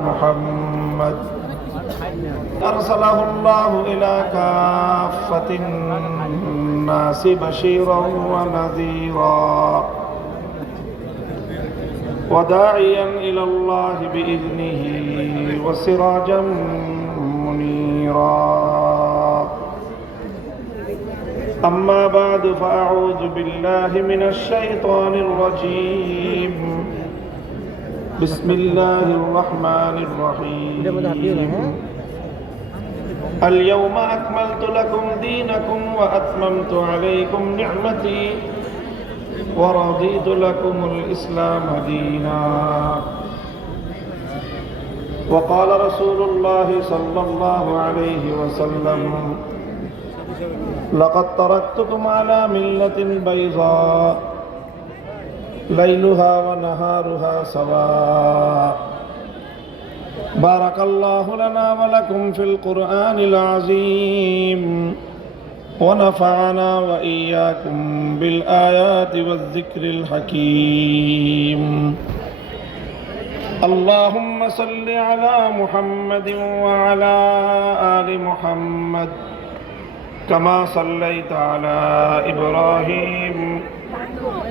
محمد. أرسله الله إلى كافة الناس بشيرا ونذيرا. وداعيا إلى الله بإذنه وسراجا منيرا. أما بعد فأعوذ بالله من الشيطان الرجيم. بسم الله الرحمن الرحيم اليوم أكملت لكم دينكم وأتممت عليكم نعمتي ورضيت لكم الإسلام دينا وقال رسول الله صلى الله عليه وسلم لقد تركتكم على ملة بيضاء ليلها ونهارها سواء بارك الله لنا ولكم في القرآن العظيم ونفعنا وإياكم بالآيات والذكر الحكيم اللهم صل على محمد وعلى آل محمد كما صليت على إبراهيم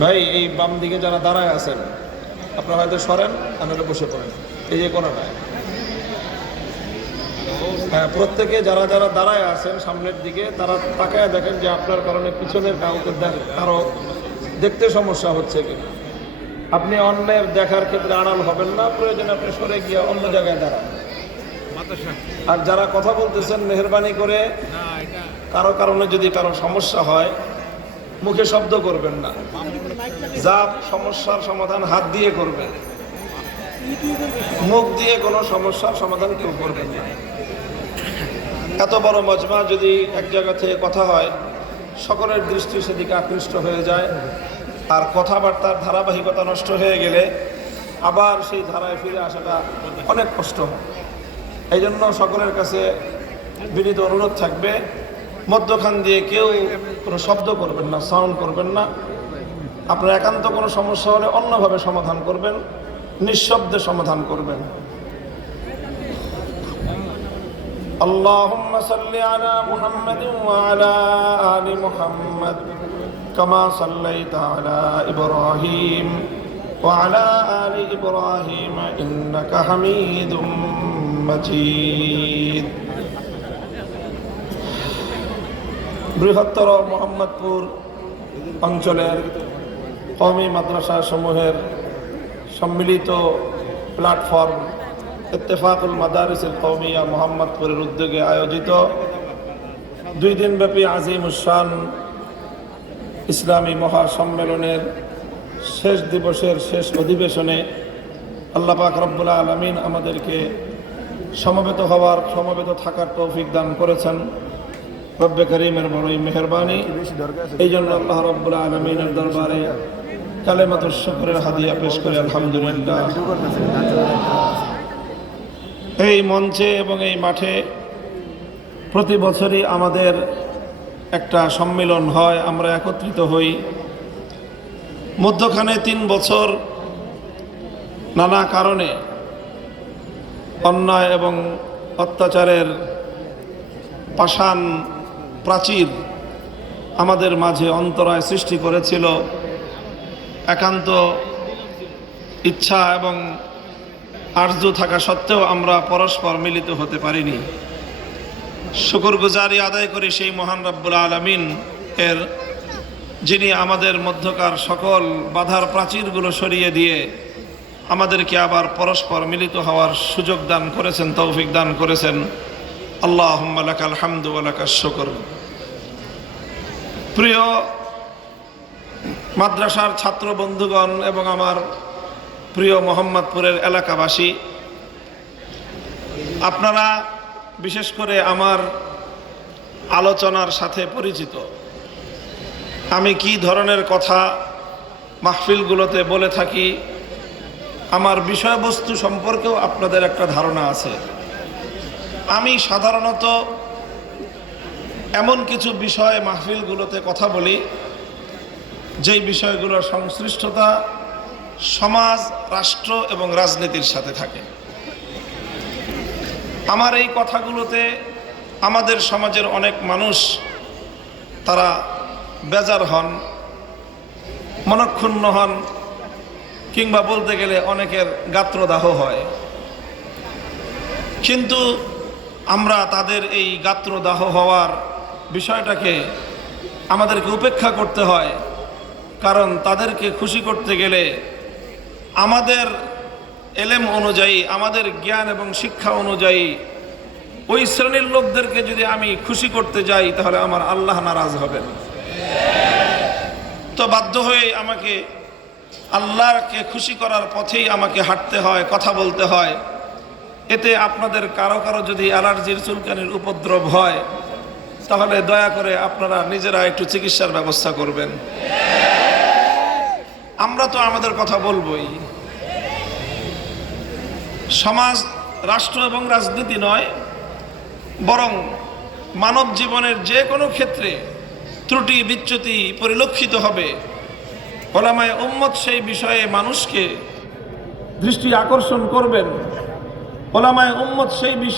ভাই এই বাম দিকে যারা দাঁড়ায় আছেন আপনারা হয়তো সরেন আপনারা বসে পড়েন। এই যে কোনো কোনাটায় হ্যাঁ প্রত্যেকে যারা যারা দাঁড়ায় আছেন সামনের দিকে তারা তাকায় দেখেন যে আপনার কারণে পিছনের কাউকে কারও দেখতে সমস্যা হচ্ছে কিনা। আপনি অন্যের দেখার ক্ষেত্রে আড়াল হবেন না প্রয়োজন আপনি সরে গিয়ে অন্য জায়গায় দাঁড়ান। আর যারা কথা বলতেছেন মেহরবানি করে কারও কারণে যদি কারও সমস্যা হয়, মুখে শব্দ করবেন না। যা সমস্যার সমাধান হাত দিয়ে করবেন। মুখ দিয়ে কোনো সমস্যার সমাধান কেউ করবেন না। এত বড় মজমা যদি এক জায়গা থেকে কথা হয়, সকলের দৃষ্টি সেদিকে আকৃষ্ট হয়ে যায়। আর কথাবার্তার ধারাবাহিকতা নষ্ট হয়ে গেলে আবার সেই ধারায় ফিরে আসাটা অনেক কষ্ট। হয় এই জন্য সকলের কাছে বিনীত অনুরোধ থাকবে মধ্যখান দিয়ে কেউ কোনো শব্দ করবেন না সাউন্ড করবেন না আপনার একান্ত কোনো সমস্যা হলে অন্যভাবে সমাধান করবেন নিঃশব্দে সমাধান করবেন اللهم صل على محمد وعلى آل محمد كما صليت على إبراهيم وعلى آل إبراهيم إنك حميد مجيد বৃহত্তর মোহাম্মদপুর অঞ্চলের কওমি মাদ্রাসা সমূহের সম্মিলিত প্ল্যাটফর্ম ইত্তেফাকুল মাদারিসুল কৌমিয়া মোহাম্মদপুরের উদ্যোগে আয়োজিত দুই দিনব্যাপী আজিম উসান ইসলামী মহাসম্মেলনের শেষ দিবসের শেষ অধিবেশনে আল্লাহ পাক রব্বুল আলমিন আমাদেরকে সমবেত হওয়ার, সমবেত থাকার তৌফিক দান করেছেন। রব্বে করিমের বড়ই মেহরবানি। এই জন্য আল্লাহ রব্বুল আলমিনের দরবারে কালেমাতুর শকরের হাদিয়া পেশ করে, আলহামদুলিল্লাহ। এই মঞ্চে এবং এই মাঠে প্রতি বছরই আমাদের একটা সম্মেলন হয়, আমরা একত্রিত হই। মধ্যখানে তিন বছর নানা কারণে অন্যায় এবং অত্যাচারের পাষাণ প্রাচীর আমাদের মাঝে অন্তরায় সৃষ্টি করেছিল। একান্ত ইচ্ছা এবং আর্য থাকা সত্ত্বেও আমরা পরস্পর মিলিত হতে পারিনি। শুকর গুজারি আদায় করি সেই মহান রব্বুল আলমিন এর, যিনি আমাদের মধ্যকার সকল বাধার প্রাচীরগুলো সরিয়ে দিয়ে আমাদেরকে আবার পরস্পর মিলিত হওয়ার সুযোগ দান করেছেন, তৌফিক দান করেছেন। আল্লাহ হামদু লাকাল প্রিয় মাদ্রাসার ছাত্র বন্ধুগণ এবং আমার প্রিয় মোহাম্মদপুরের এলাকাবাসী, আপনারা বিশেষ করে আমার আলোচনার সাথে পরিচিত। আমি কি ধরনের কথা মাহফিলগুলোতে বলে থাকি, আমার বিষয়বস্তু সম্পর্কেও আপনাদের একটা ধারণা আছে। আমি সাধারণত এমন কিছু বিষয় মাহফিলগুলোতে কথা বলি, যেই বিষয়গুলোর সংশ্লিষ্টতা সমাজ, রাষ্ট্র এবং রাজনীতির সাথে থাকে। আমার এই কথাগুলোতে আমাদের সমাজের অনেক মানুষ তারা বেজার হন, মনক্ষুণ্ণ হন, কিংবা বলতে গেলে অনেকের গাত্রদাহ হয়। কিন্তু আমরা তাদের এই গাত্রদাহ হওয়ার বিষয়টাকে আমাদেরকে উপেক্ষা করতে হয়, কারণ তাদেরকে খুশি করতে গেলে আমাদের এলেম অনুযায়ী, আমাদের জ্ঞান এবং শিক্ষা অনুযায়ী ওই শ্রেণির লোকদেরকে যদি আমি খুশি করতে যাই, তাহলে আমার আল্লাহ নারাজ হবেন। তো বাধ্য হয়ে আমাকে আল্লাহকে খুশি করার পথেই আমাকে হাঁটতে হয়, কথা বলতে হয়। এতে আপনাদের কারও কারও যদি অ্যালার্জির চুলকানির উপদ্রব হয়, তাহলে দয়া করে আপনারা নিজেরা একটু চিকিৎসার ব্যবস্থা করবেন। আমরা তো আমাদের কথা বলবই। সমাজ, রাষ্ট্র এবং রাজনীতি নয়, বরং মানব জীবনের যে কোনো ক্ষেত্রে ত্রুটি, বিচ্যুতি পরিলক্ষিত হবে। ওলামায় উম্মত সেই বিষয়ে মানুষকে দৃষ্টি আকর্ষণ করবেন। ওলামায় উম্মত সেই বিষয়ে